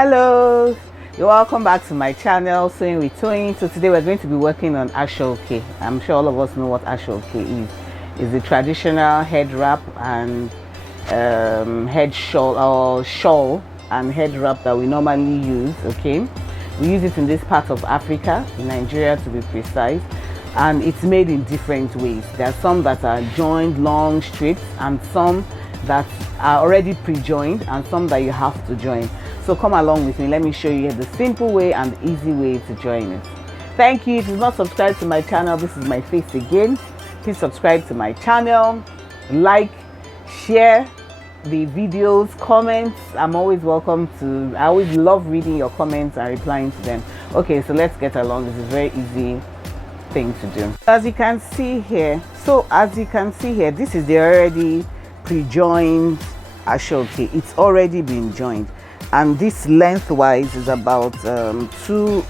Hello, you're welcome back to my channel, Sewing with Toying. So today we're going to be working on Aso Oke. I'm sure all of us know what Aso Oke is. It's a traditional head wrap and head shawl and head wrap that we normally use. Okay, we use it in this part of Africa, in Nigeria to be precise, and it's made in different ways. There are some that are joined long strips and some that are already pre-joined and some that you have to join. So come along with me, let me show you the simple way and the easy way to join it. Thank you. If you've not subscribed to my channel, this is my face again. Please subscribe to my channel, like, share the videos, comments. I'm always welcome to, I always love reading your comments and replying to them. Okay, so let's get along. This is a very easy thing to do. As you can see here, this is the already pre-joined Aso Oke. It's already been joined, and this lengthwise is about 2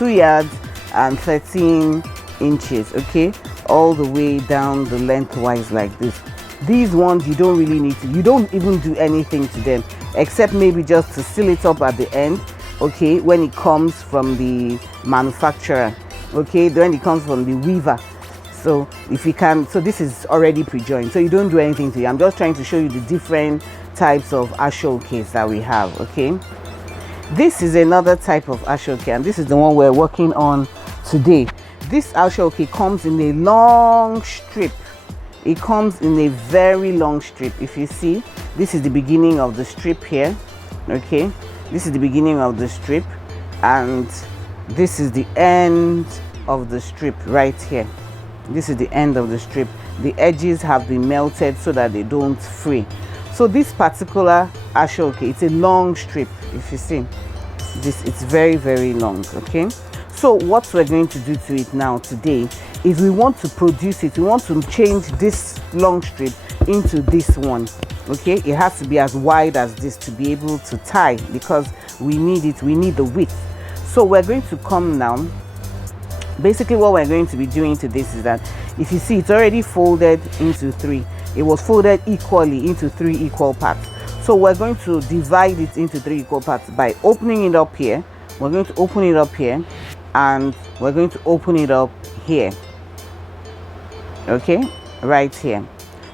yards and 13 inches. Okay, all the way down the lengthwise like this. These ones you don't really need to, you don't even do anything to them except maybe just to seal it up at the end. Okay, when it comes from the manufacturer, okay, when it comes from the weaver. So if you can, so this is already pre-joined, so you don't do anything to it. I'm just trying to show you the different types of Aso Okes that we have. Okay, this is another type of Aso Oke, and this is the one we're working on today. This Aso Oke comes in a long strip. It comes in a very long strip. If you see, this is the beginning of the strip here. Okay, this is the beginning of the strip, and this is the end of the strip right here. This is the end of the strip. The edges have been melted so that they don't fray. So this particular Aso Oke, it's a long strip. If you see this, it's very, very long. Okay, so what we're going to do to it now today is we want to produce it. We want to change this long strip into this one. Okay, it has to be as wide as this to be able to tie, because we need it, we need the width. So we're going to come now. Basically what we're going to be doing to this is that, if you see, it's already folded into 3. It was folded equally into 3 equal parts. So we're going to divide it into 3 equal parts by opening it up here. We're going to open it up here, and we're going to open it up here. Okay, right here.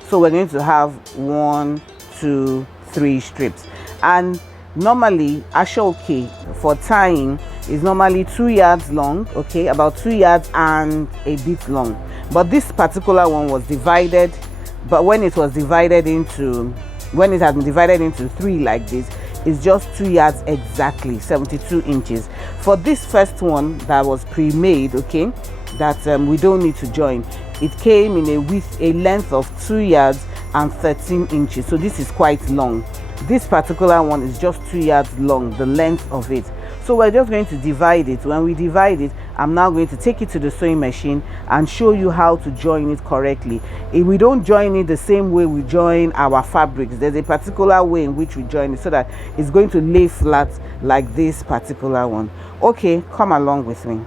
So we're going to have 1, 2, 3 strips. And normally Aso Oke for tying is normally 2 yards long. Okay, about 2 yards and a bit long. But this particular one was divided, but when it was divided into, when it has been divided into 3 like this, it's just 2 yards exactly, 72 inches. For this first one that was pre-made, okay, that we don't need to join, it came in a width, a length of 2 yards and 13 inches. So this is quite long. This particular one is just 2 yards long, the length of it. So we're just going to divide it. When we divide it, I'm now going to take it to the sewing machine and show you how to join it correctly. If we don't join it the same way we join our fabrics, there's a particular way in which we join it so that it's going to lay flat like this particular one. Okay, come along with me.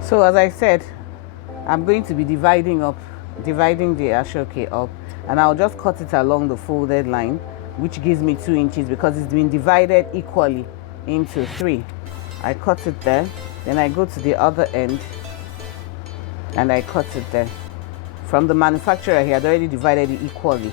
So as I said, I'm going to be dividing the Aso Oke up, and I'll just cut it along the folded line, which gives me 2 inches because it's been divided equally into 3. I cut it there, then I go to the other end and I cut it there. From the manufacturer, he had already divided it equally.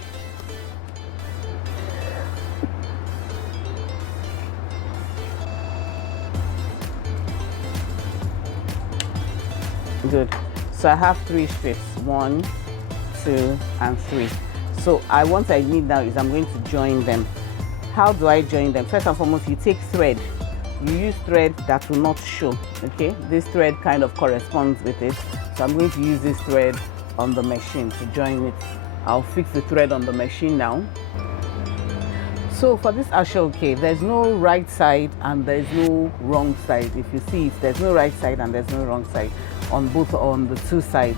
Good. So I have 3 strips, 1, 2, and 3. So what I need now is I'm going to join them. How do I join them? First and foremost, you take thread. You use thread that will not show. Okay, this thread kind of corresponds with it. So I'm going to use this thread on the machine to join it. I'll fix the thread on the machine now. So for this Aso Oke, there's no right side and there's no wrong side. If you see it, there's no right side and there's no wrong side on the 2 sides.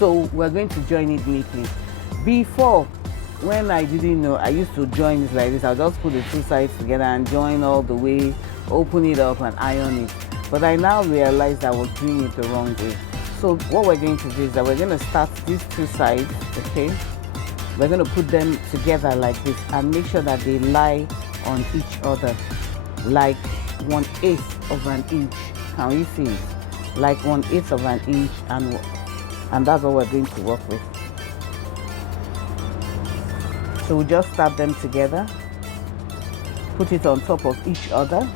So we're going to join it neatly. Before, when I didn't know, I used to join it like this. I'll just put the 2 sides together and join all the way, open it up and iron it. But I now realized I was doing it the wrong way. So what we're going to do is that we're going to start these 2 sides. Okay, we're going to put them together like this and make sure that they lie on each other like 1/8 of an inch. Can you see it? Like 1/8 of an inch, and that's what we're going to work with. So we just stab them together, put it on top of each other.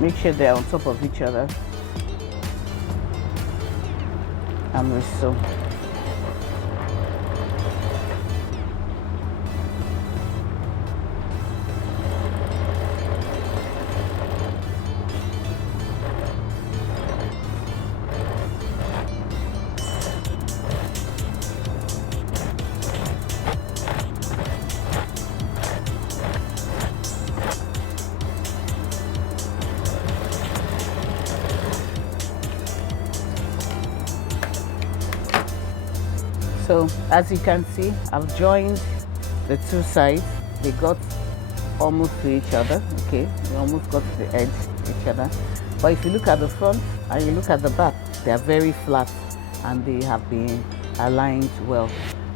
Make sure they're on top of each other, and we sew. So as you can see, I've joined the two sides. They got almost to each other. Okay, they almost got to the edge of each other. But if you look at the front and you look at the back, they are very flat and they have been aligned well.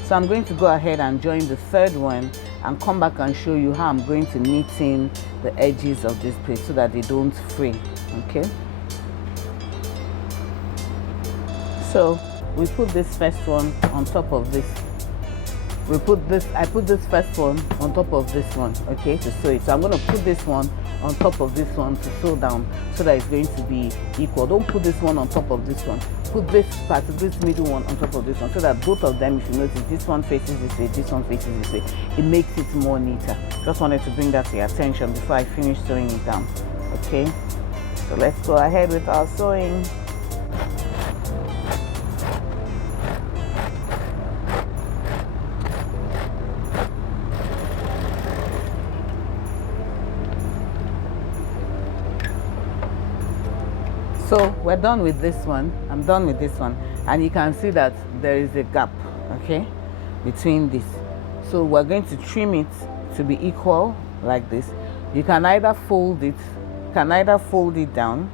So I'm going to go ahead and join the third one and come back and show you how I'm going to knit in the edges of this place so that they don't fray. Okay, so we put this first one on top of this. I put this first one on top of this one, okay, to sew it. So I'm going to put this one on top of this one to sew down so that it's going to be equal. Don't put this one on top of this one. Put this part, this middle one on top of this one so that both of them, if you notice, this one faces this way, this one faces this way. It makes it more neater. Just wanted to bring that to your attention before I finish sewing it down, okay? So let's go ahead with our sewing. So we're done with this one. I'm done with this one, and you can see that there is a gap, okay, between this. So we're going to trim it to be equal like this. You can either fold it, down,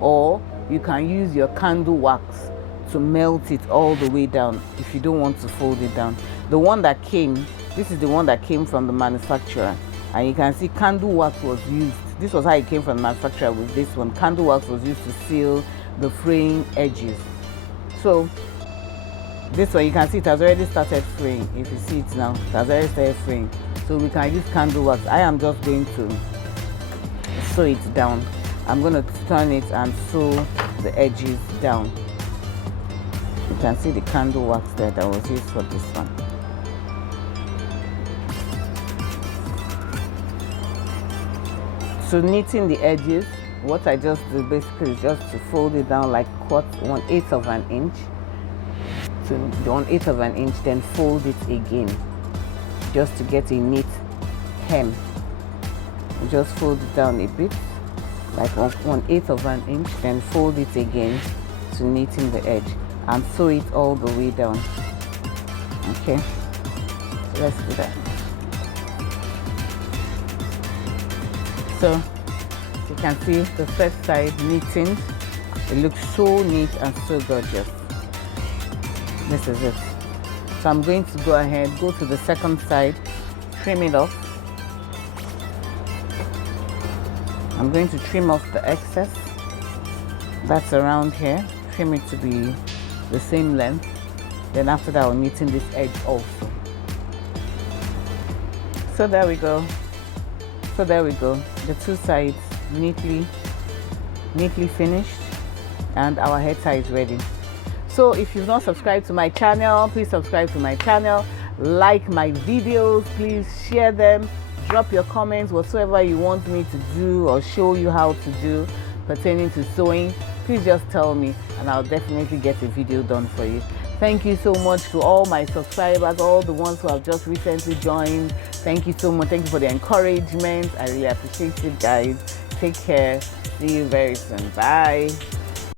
or you can use your candle wax to melt it all the way down if you don't want to fold it down. The one that came, this is the one that came from the manufacturer, and you can see candle wax was used. This was how it came from the manufacturer with this one. Candle wax was used to seal the fraying edges. So this one, you can see it has already started fraying. If you see it now, it has already started fraying. So we can use candle wax. I am just going to sew it down. I'm going to turn it and sew the edges down. You can see the candle wax there that was used for this one. So knitting the edges, what I just do basically is just to fold it down like 1/8 of an inch. So 1/8 of an inch, then fold it again, just to get a neat hem. Just fold it down a bit, like 1/8 of an inch, then fold it again to knitting the edge, and sew it all the way down. Okay, so let's do that. So you can see the first side knitting. It looks so neat and so gorgeous. This is it. So I'm going to go ahead, go to the second side, trim it off. I'm going to trim off the excess that's around here, trim it to be the same length. Then after that, I'll knitting this edge also. So there we go. So there we go. The two sides neatly finished, and our head tie is ready. So if you've not subscribed to my channel, please subscribe to my channel, like my videos, please share them, drop your comments, whatsoever you want me to do or show you how to do pertaining to sewing. Please just tell me and I'll definitely get a video done for you. Thank you so much to all my subscribers, all the ones who have just recently joined. Thank you so much. Thank you for the encouragement. I really appreciate it, guys. Take care. See you very soon. Bye.